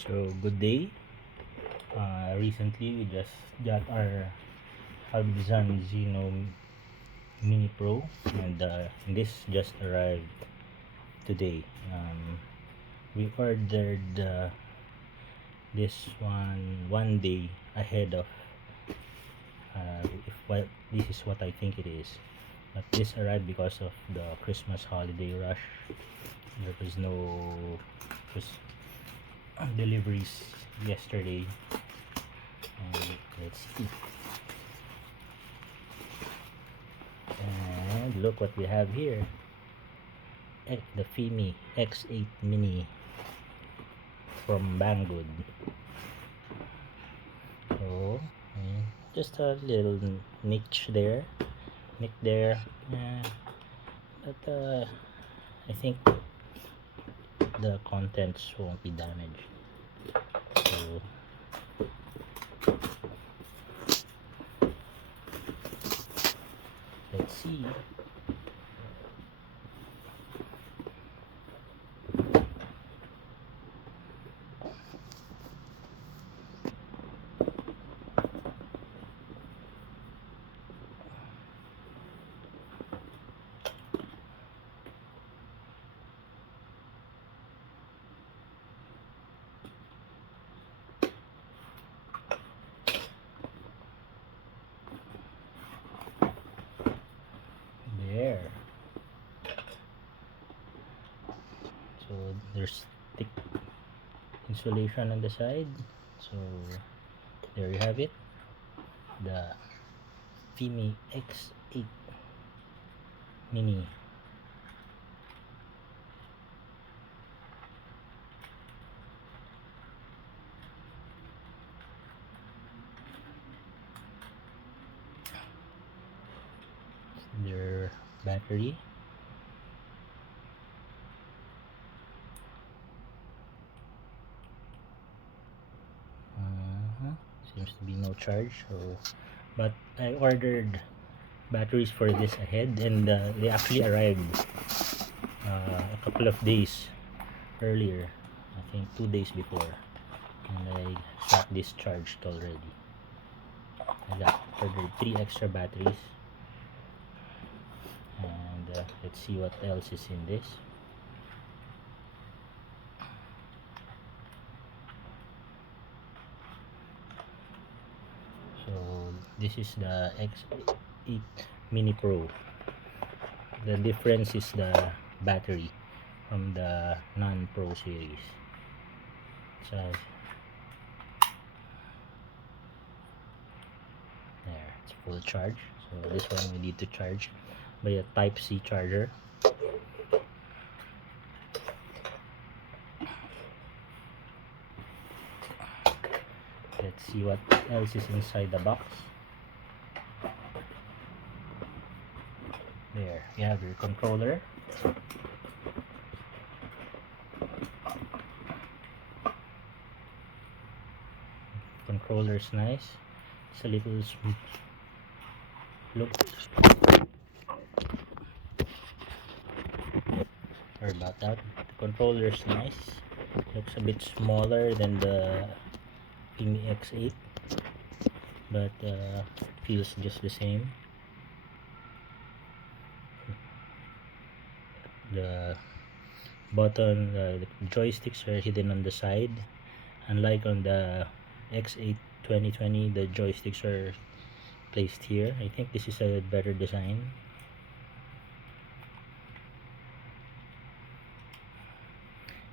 So good day. Recently we just got our Albisan Zeno Mini Pro, and this just arrived today. We ordered this one day ahead of if what this is what I think it is, but this arrived because of the Christmas holiday rush. There was no deliveries yesterday. And let's see. And look what we have here. The Fimi X8 Mini from Banggood. So just a little nick there. But I think the contents won't be damaged. So let's see. There. So there's thick insulation on the side. So there you have it. The Fimi X8 Mini. Their battery. Seems to be no charge. But I ordered batteries for this ahead, and they actually arrived a couple of days earlier. I think 2 days before, and I got this charged already. I ordered 3 extra batteries, and let's see what else is in this. So this is the X8 Mini Pro. The difference is the battery from the non-Pro series. So there, it's full charge. So this one we need to charge by a Type-C charger. Let's see what else is inside the box. There, you have your controller. Controller's nice. It's a little look. Sorry about that. The controller's nice. Looks a bit smaller than the Fimi X8, but feels just the same. The button, the joysticks are hidden on the side, unlike on the X8 2020. The joysticks are placed here. I think this is a better design.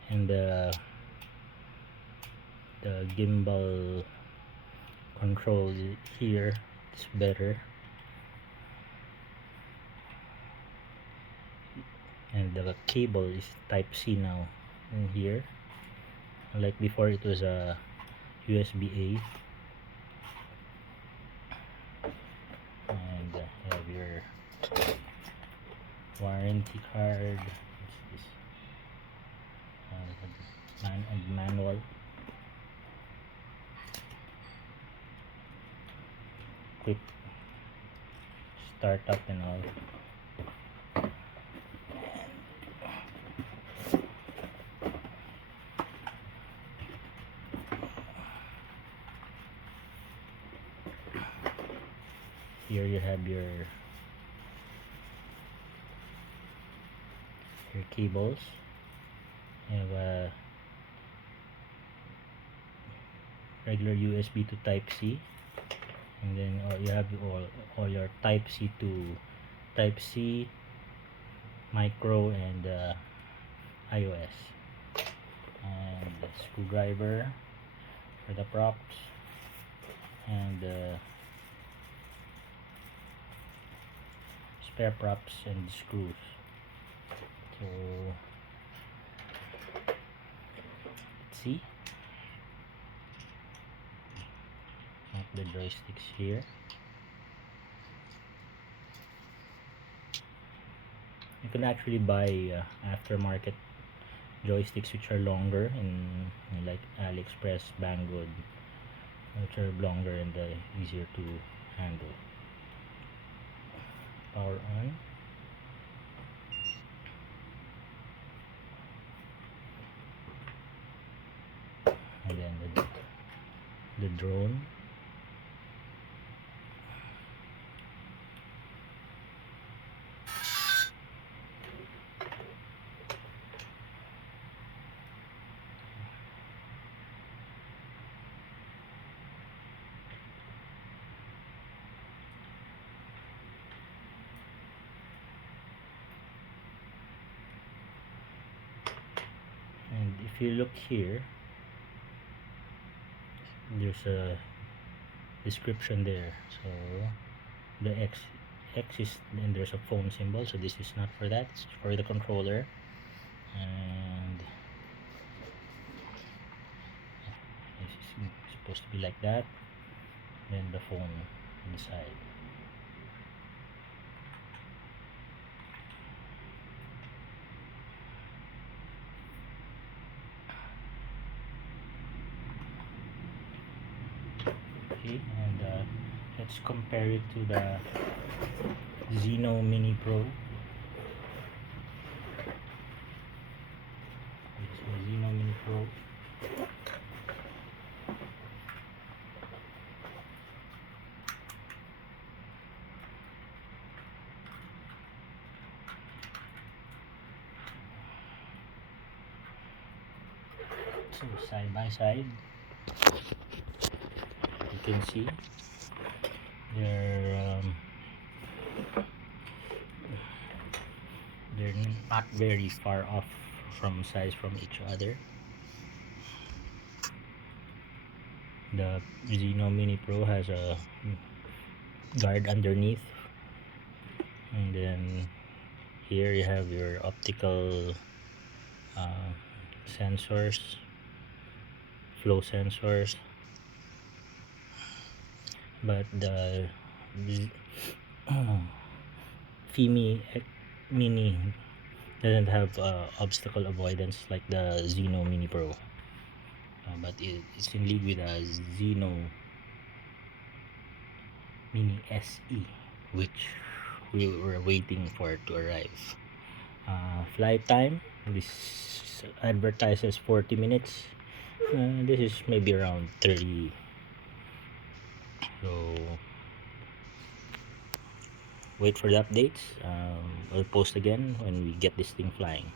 And the gimbal control here is better, and the cable is Type-C now in here, like before it was a USB-A. And you have your warranty card. This manual. Quick startup and all. Here you have your cables. You have a regular USB to Type C, and then you have all your Type C to Type C, micro, and iOS, and the screwdriver for the props, and spare props and screws. So let's see. The joysticks here. You can actually buy aftermarket joysticks which are longer in like AliExpress, Banggood, which are longer and easier to handle. Power on. And then the drone. And if you look here, there's a description there. So the X is, and there's a phone symbol, so this is not for that, it's for the controller. And this is supposed to be like that, then the phone on the side. Okay, and let's compare it to the Zeno Mini Pro. This is the Zeno Mini Pro. So side by side, you can see they're not very far off from size from each other. The Zeno Mini Pro has a guard underneath, and then here you have your optical sensors, flow sensors, but the Fimi Mini doesn't have obstacle avoidance like the Zeno Mini Pro, but it's in league with a Zeno Mini SE, which we were waiting for it to arrive. Flight time, this advertises 40 minutes. This is maybe around 30. So wait for the updates. I'll post again when we get this thing flying.